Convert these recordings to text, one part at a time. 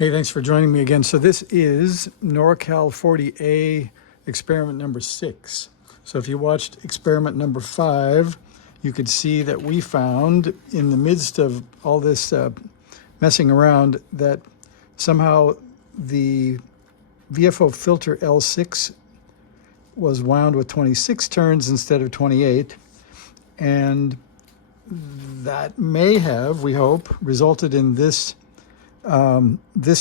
Hey, thanks for joining me again. So this is NC40A experiment number 6. So if you watched experiment number 5, you could see that we found in the midst of all this messing around that somehow the VFO filter L6 was wound with 26 turns instead of 28. And that may have, we hope, resulted in this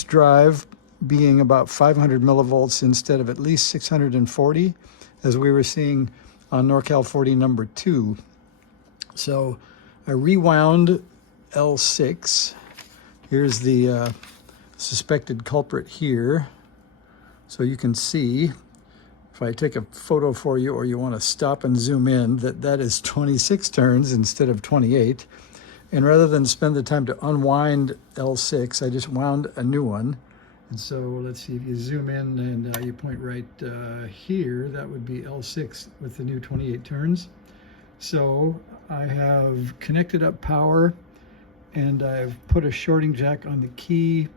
drive being about 500 millivolts instead of at least 640, as we were seeing on NorCal 40 number 2. So I rewound L6. Here's the suspected culprit here. So you can see, if I take a photo for you, or you want to stop and zoom in, that is 26 turns instead of 28. And rather than spend the time to unwind L6, I just wound a new one. And so let's see, if you zoom in and you point right here, that would be L6 with the new 28 turns. So I have connected up power, and I've put a shorting jack on the key.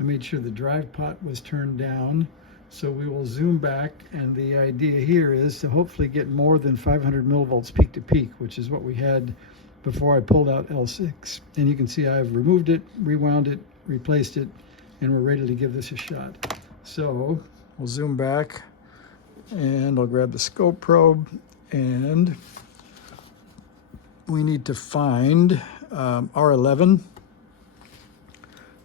I made sure the drive pot was turned down. So we will zoom back, and the idea here is to hopefully get more than 500 millivolts peak to peak, which is what we had before I pulled out L6. And you can see I've removed it, rewound it, replaced it, and we're ready to give this a shot. So we'll zoom back, and I'll grab the scope probe, and we need to find R11.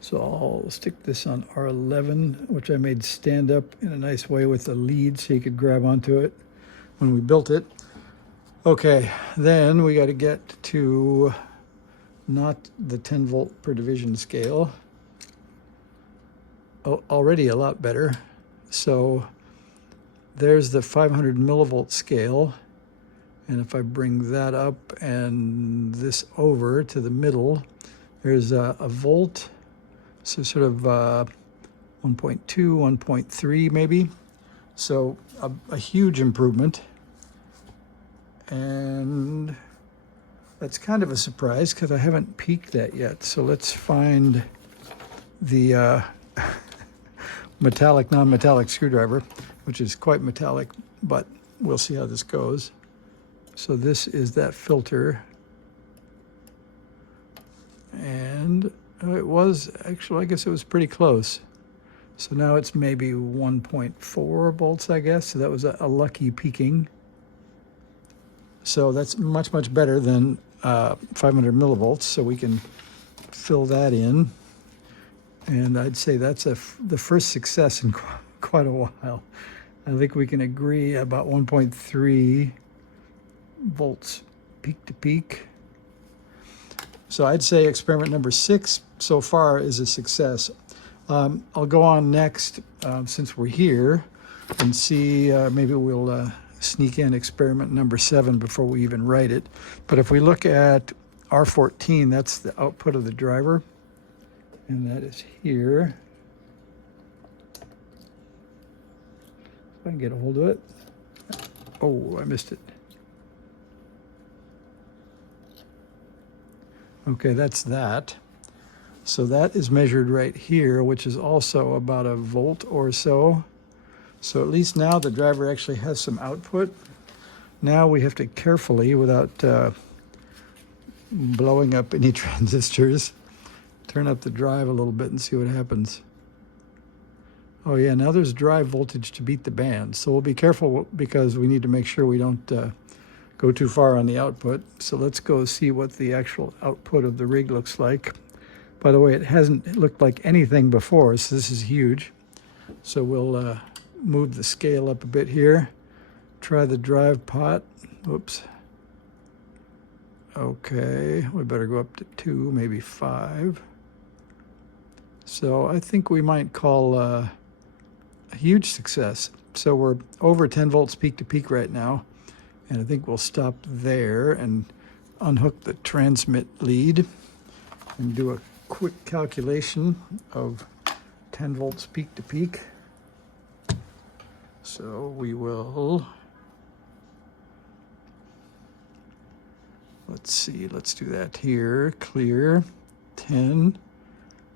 So I'll stick this on R11, which I made stand up in a nice way with a lead so you could grab onto it when we built it. Okay, then we got to get to not the 10 volt per division scale. Oh, already a lot better. So there's the 500 millivolt scale. And if I bring that up and this over to the middle, there's a volt. So sort of 1.2, 1.3 maybe. So a huge improvement. And that's kind of a surprise because I haven't peaked that yet. So let's find the metallic, non-metallic screwdriver, which is quite metallic, but we'll see how this goes. So this is that filter. And it was actually, I guess it was pretty close. So now it's maybe 1.4 volts, I guess. So that was a lucky peaking. So that's much, much better than 500 millivolts. So we can fill that in. And I'd say that's the first success in quite a while. I think we can agree about 1.3 volts peak to peak. So I'd say experiment number 6 so far is a success. I'll go on next, since we're here, and see, maybe we'll sneak in experiment number 7 before we even write it. But if we look at R14, that's the output of the driver, and that is here. If I can get a hold of it. Oh, I missed it. Okay, that's that. So that is measured right here, which is also about a volt or so. So at least now the driver actually has some output. Now we have to carefully, without blowing up any transistors, turn up the drive a little bit and see what happens. Oh yeah, now there's drive voltage to beat the band. So we'll be careful because we need to make sure we don't go too far on the output. So let's go see what the actual output of the rig looks like. By the way, it hasn't looked like anything before, so this is huge. So we'll move the scale up a bit here. Try the drive pot. Oops. Okay, we better go up to 2, maybe 5. So I think we might call a huge success. So we're over 10 volts peak to peak right now. And I think we'll stop there and unhook the transmit lead and do a quick calculation of 10 volts peak to peak. So we will, let's see, let's do that here. Clear 10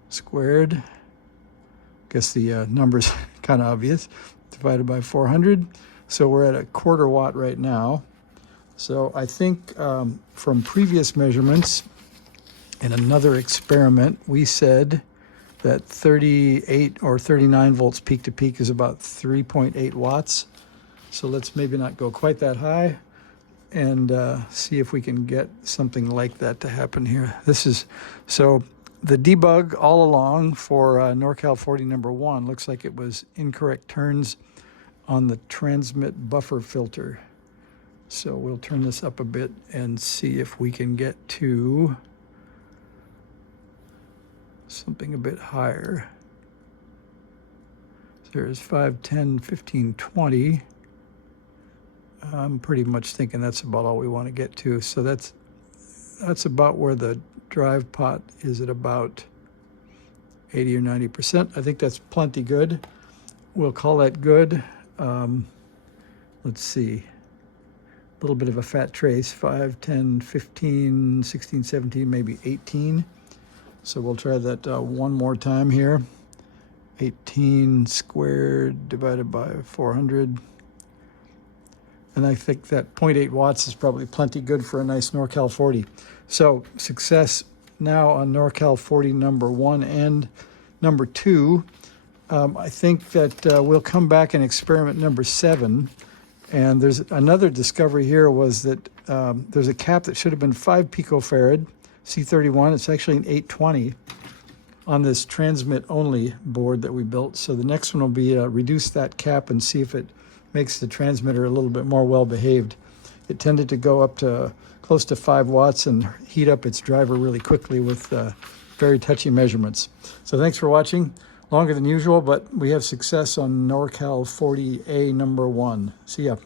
squared Guess the number's kind of obvious. Divided by 400. So we're at a 1/4 watt right now. So I think from previous measurements in another experiment, we said that 38 or 39 volts peak to peak is about 3.8 watts. So let's maybe not go quite that high and see if we can get something like that to happen here. So the debug all along for NorCal 40 number 1 looks like it was incorrect turns on the transmit buffer filter. So we'll turn this up a bit and see if we can get to something a bit higher. So there's 5, 10, 15, 20. I'm pretty much thinking that's about all we want to get to. So that's about where the drive pot is at about 80 or 90%. I think that's plenty good. We'll call that good. Let's see. A little bit of a fat trace, 5, 10, 15, 16, 17, maybe 18. So we'll try that one more time here. 18 squared divided by 400. And I think that 0.8 watts is probably plenty good for a nice NorCal 40. So success now on NorCal 40 number 1 and number 2. I think that we'll come back and experiment number 7. And there's another discovery here was that there's a cap that should have been 5 picofarad, C31. It's actually an 820 on this transmit only board that we built. So the next one will be reduce that cap and see if it makes the transmitter a little bit more well behaved. It tended to go up to close to 5 watts and heat up its driver really quickly with very touchy measurements. So thanks for watching. Longer than usual, but we have success on NorCal 40A number 1. See ya.